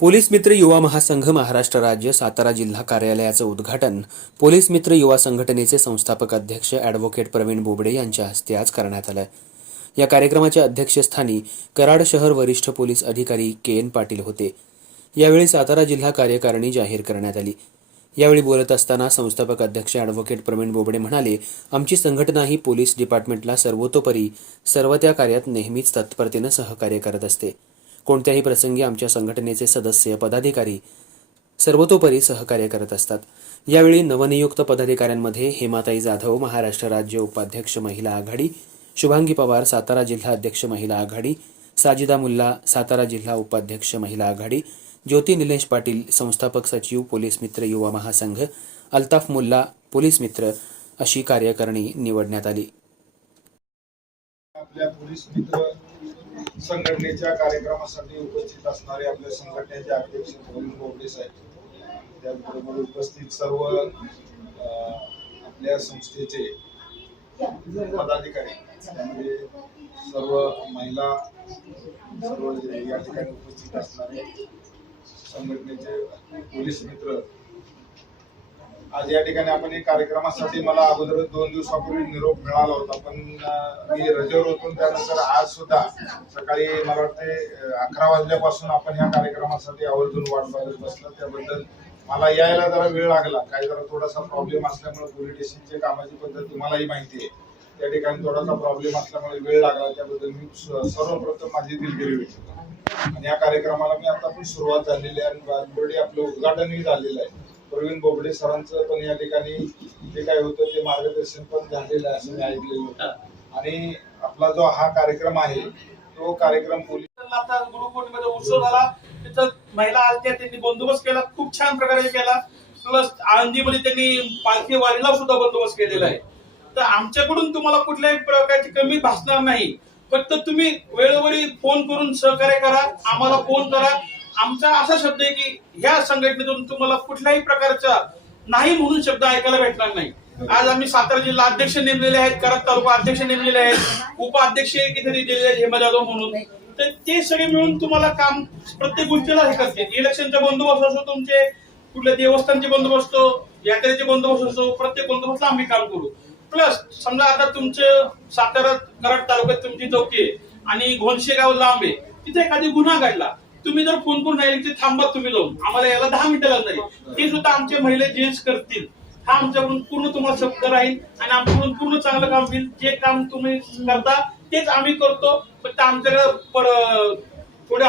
Police मित्र युवा महासंघ महाराष्ट्र राज्य सातारा जिल्हा कार्यालयाचं उद्घाटन पोलीस मित्र युवा संघटनेचे संस्थापक अध्यक्ष ॲडव्होकेट प्रवीण बोबडे यांच्या हस्ते आज करण्यात आलं। या कार्यक्रमाच्या अध्यक्षस्थानी कराड शहर वरिष्ठ पोलीस अधिकारी के.एन. पाटील होते। यावेळी सातारा जिल्हा कार्यकारिणी जाहीर करण्यात आली। यावेळी बोलत असताना संस्थापक अध्यक्ष ॲडव्होकेट प्रवीण बोबडे म्हणाले, आमची संघटना ही पोलीस डिपार्टमेंटला सर्वतोपरी सर्व त्या कार्यात नेहमीच तत्परतेने सहकार्य करत असते। कोणत्याही प्रसंगी आमच्या संघटनेचे सदस्य पदाधिकारी सर्वतोपरी सहकार्य करत असतात। यावेळी नवनियुक्त पदाधिकाऱ्यांमध्ये हेमाताई जाधव महाराष्ट्र राज्य उपाध्यक्ष महिला आघाडी, शुभांगी पवार सातारा जिल्हा अध्यक्ष महिला आघाडी, साजिदा मुल्ला सातारा जिल्हा उपाध्यक्ष महिला आघाडी, ज्योती निलेश पाटील संस्थापक सचिव पोलीस मित्र युवा महासंघ, अल्ताफ मुल्ला पोलीस मित्र अशी कार्यकारिणी निवडण्यात आली। आपल्या पोलीस मित्र संघटनेच्या कार्यक्रमासाठी उपस्थित असणारे आपल्या संघटनेचे अध्यक्ष प्रवीण बोबडे साहेब, त्याचबरोबर उपस्थित सर्व आपल्या संस्थेचे पदाधिकारी, त्यामध्ये सर्व महिला, सर्व या ठिकाणी उपस्थित असणारे संघटनेचे पोलीस मित्र, आज या ठिकाणी आपण एक कार्यक्रमासाठी मला अगोदर 2 दिवसापूर्वी निरोप मिळाला होता, पण मी रजेवर होतो। त्यानंतर आज सुद्धा सकाळी मला वाटते 11 वाजल्यापासून आपण ह्या कार्यक्रमासाठी आवर्जून वाट बघत बसलो। त्याबद्दल मला यायला जरा वेळ लागला, काही जरा थोडासा प्रॉब्लेम असल्यामुळे पोलीस स्टेशनची कामाची पद्धत तुम्हालाही माहिती आहे, त्या ठिकाणी थोडासा प्रॉब्लेम असल्यामुळे वेळ लागला। त्याबद्दल मी सर्वप्रथम माझी दिलगिरी व्यक्त आणि या कार्यक्रमाला मी आता पण सुरुवात झालेली आहे आणि ऑलरेडी आपलं उद्घाटनही झालेलं आहे। प्रवीण बोबडे सरांचं पण या ठिकाणी जे काय होतं ते मार्गदर्शन पण झालेलं आहे असं मी ऐकलेलं होतं। आणि आपला जो हा कार्यक्रम आहे तो कार्यक्रम पोलीस आता गुरुपौर्णिमेचा उत्सव झाला, तिथं महिला आलत्या, त्यांनी बंदोबस्त केला, खूप छान प्रकारे केला। प्लस आळंदीमध्ये त्यांनी पालखी वारीला सुद्धा बंदोबस्त केलेला आहे। तर आमच्याकडून तुम्हाला कुठल्याही प्रकारची कमी भासणार नाही, फक्त तुम्ही वेळोवेळी फोन करून सहकार्य करा, आम्हाला फोन करा। आमचा असा शब्द आहे की ह्या संघटनेतून तुम्हाला कुठल्याही प्रकारचा नाही म्हणून शब्द ऐकायला भेटणार नाही। आज आम्ही सातारा जिल्हा अध्यक्ष नेमलेले आहेत, कराड तालुका अध्यक्ष नेमलेले आहेत, उपाध्यक्ष कितीतरी दिलेले आहेत हेमा जाधव म्हणून। तर ते सगळे मिळून तुम्हाला काम प्रत्येक गोष्टीला हे करतील। इलेक्शनचा बंदोबस्त असो, तुमचे कुठल्या देवस्थानचे बंदोबस्त, यात्रेचे बंदोबस्त असो, प्रत्येक बंदोबस्तला आम्ही काम करू। प्लस समजा आता तुमचं सातारा कराड तालुक्यात तुमची चौकी आहे आणि घोणशे गाव लांब आहे, तिथे एखादी गुन्हा घडला, तुम्ही जर फोन करून राहिले ते थांबा, तुम्ही जाऊन आम्हाला याला 10 मिनिटं लागणार आहे, ते सुद्धा आमचे महिला जेंट्स करतील। हा आमच्याकडून पूर्ण तुम्हाला शब्द राहील आणि आमच्याकडून पूर्ण चांगलं काम होईल। जे काम तुम्ही करता तेच आम्ही करतो, फक्त आमच्याकडे थोडे